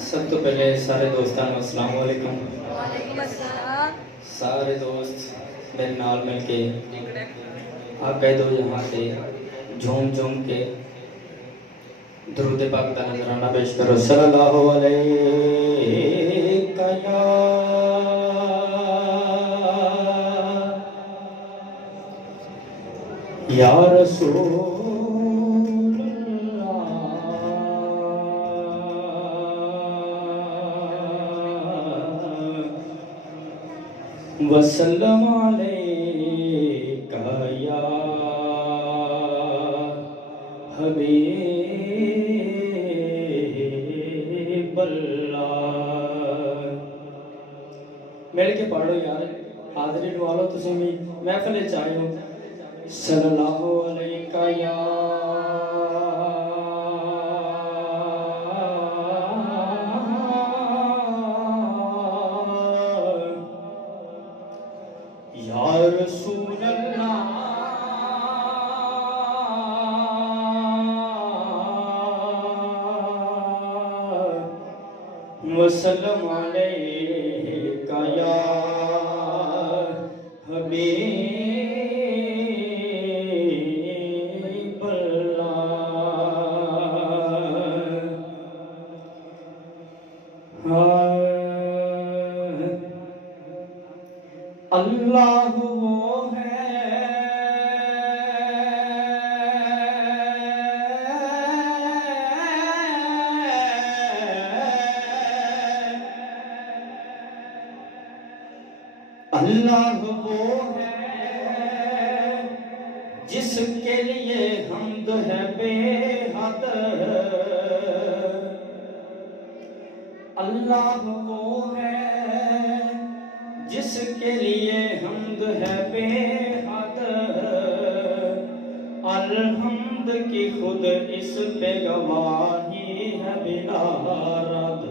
सब तो पहले सारे दोस्तों को अस्सलाम वालेकुम। वालेकुम अस्सलाम। सारे दोस्त मेरे नाल मिल के आप कह दो यहाँ से झूम झूम के दरूद पाक का नजराना पेश करो। सल्लल्लाहु अलैहि या रसूल वसल्लम अलैका या हबीबल्लाह। मिल के पढ़ो यार, हाजरी डुआ लो तुम भी महफिल च आए हो। सल्लल्लाहु अलैका या रसूल अल्लाह वसल्लम अलैका या हबीबल्लाह। अल्लाह वो है अल्लाह वो है जिसके लिए हम्द है बेहद। अल्लाह वो है जिसके लिए हम्द है बेहद। अलहम्द की खुद इस पे गवाही है बिला रद।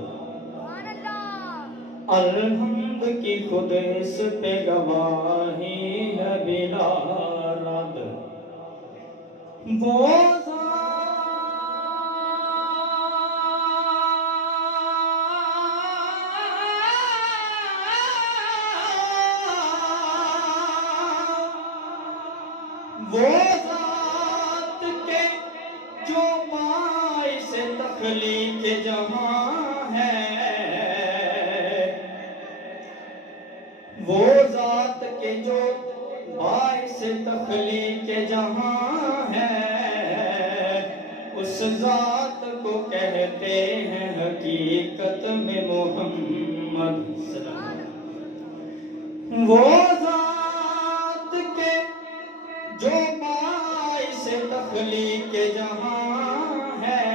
अलहम्द की खुद इस पे गवाही है बिला रद। वो ज़ात के जो बाइस तख्लीक जहां है। वो ज़ात के जो बाइस तख्लीक जहां है। उस ज़ात को कहते हैं हकीकत में मोहम्मद। वो ज़ात के जो बाइस तख्लीक जहां है।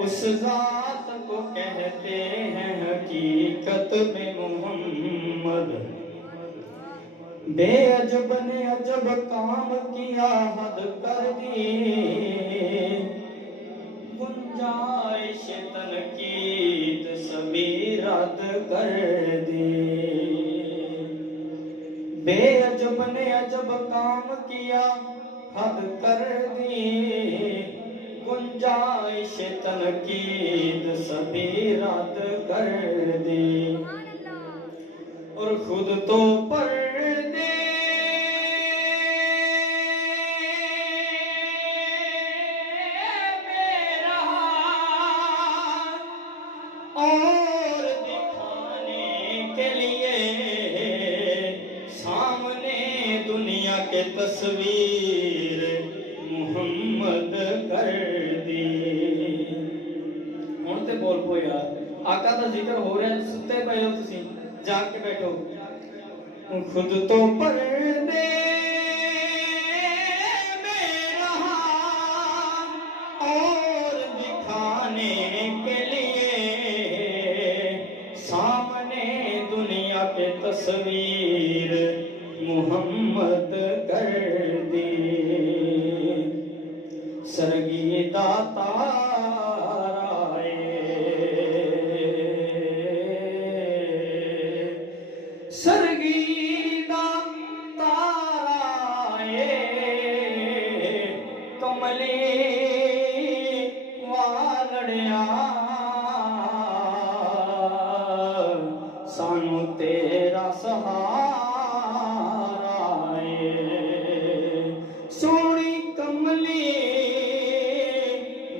उस ज़ात को कहते हैं हकीकत में मोहम्मद। बेअजब ने अजब काम किया हद कर दी। गुंजाइश तनकीद सभी रद्द कर दी। बेअजब ने अजब काम किया हद कर दी। गुंजाइश तनकीद सभी रद्द कर दी। और खुद तो पर्दे में रहा और दिखाने के लिए सामने दुनिया के तस्वीर मुहम्मद कर दी। हुण ते बोल पो यार, आका दा जिक्र हो रहा है, सुते पे हो तुसी, जाग के बैठो। खुद तो पर्दे में रहा और दिखाने के लिए सामने दुनिया के तस्वीर मुहम्मद कर दी। सरगी दाता सरगीदा ताराए कमले वालड़िया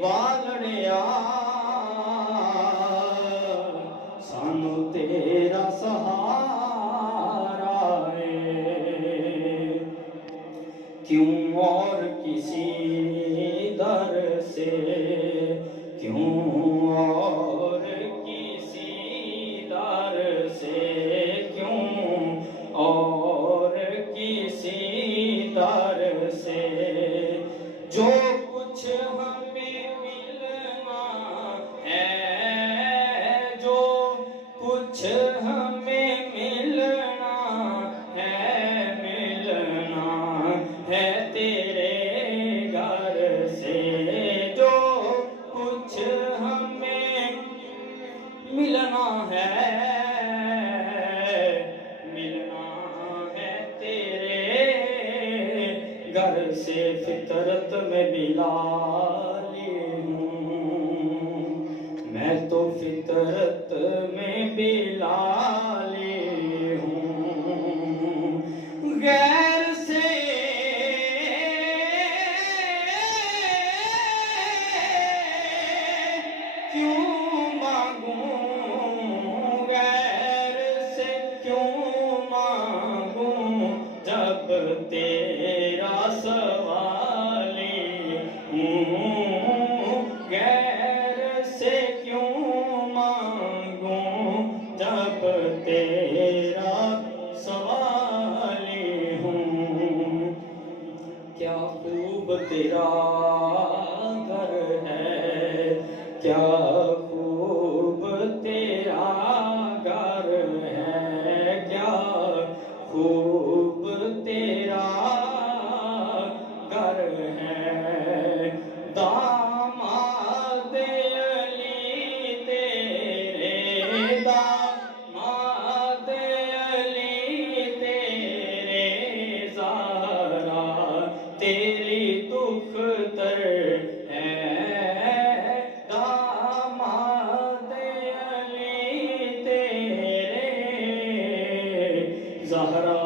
बालड़िया सानू तेरा सहारा है, क्यों और किसी दर से, क्यों और किसी दर से, क्यों और किसी दर से, जो कुछ हमें मिलना है, जो कुछ हमें मिलना है तेरे घर से, जो कुछ हमें मिलना है तेरे घर से। फितरत में भी लाली हूँ मैं तो, फितरत में भी लाली हूँ, गैर से क्यों मांगूं, गैर से क्यों मांगूं, जब तेरा सवाली हूँ, गैर से क्यों मांगूं, जब तेरा सवाली हूँ। क्या खूब तेरा घर है, क्या खूब तेरा घर है, क्या खूब तेरा घर है, दामाद अली तेरे, दामाद अली तेरे, ज़हरा तेरी दुख्तर है, दामाद अली तेरे, ज़हरा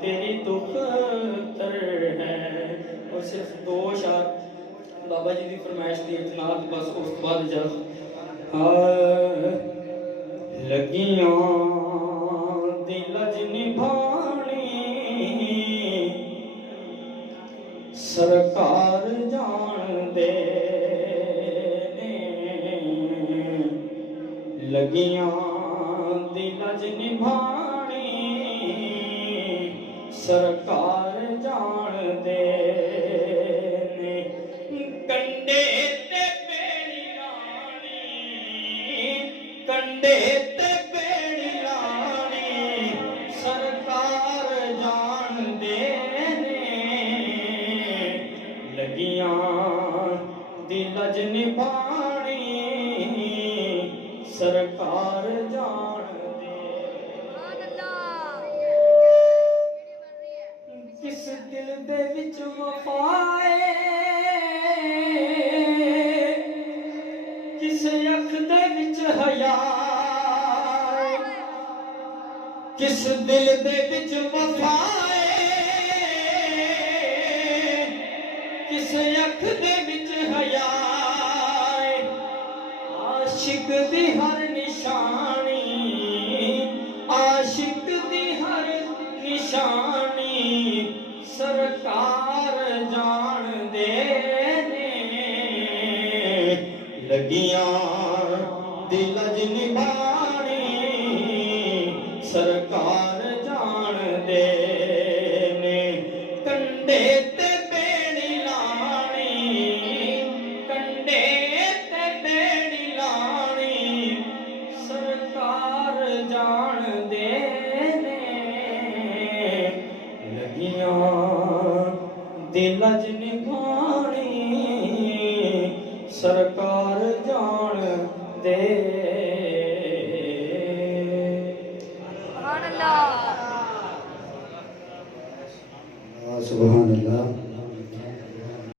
तेरी दुख्तर है। और सिर्फ दो शार बाबा जी की फरमाइश दी जनाब, बस उस बाद इजाजत। लगियां दिल च निभानी सरकार जान दे ने, लगियां दिल च निभानी सरकार जान दे ने, कंडे ते बेड़ी लानी, कंडे ते बेड़ी लानी सरकार जान दे ने, लगियां दिल च निभानी सरकार जान दे। किस दिल दे विच वफाए, किस अख दे विच हया, किस दिल दे विच वफाए, किस अख दे विच हया, आशिक दी हर निशानी, आशिक दी हर निशानी सरकार जान दे ने, लगियां दिल च निभानी सरकार जान दे ने, कंडे ते बेड़ी लानी, कंडे ते बेड़ी लानी सरकार जान दे ने, लगियां दिल च निभानी सरकार जान दे।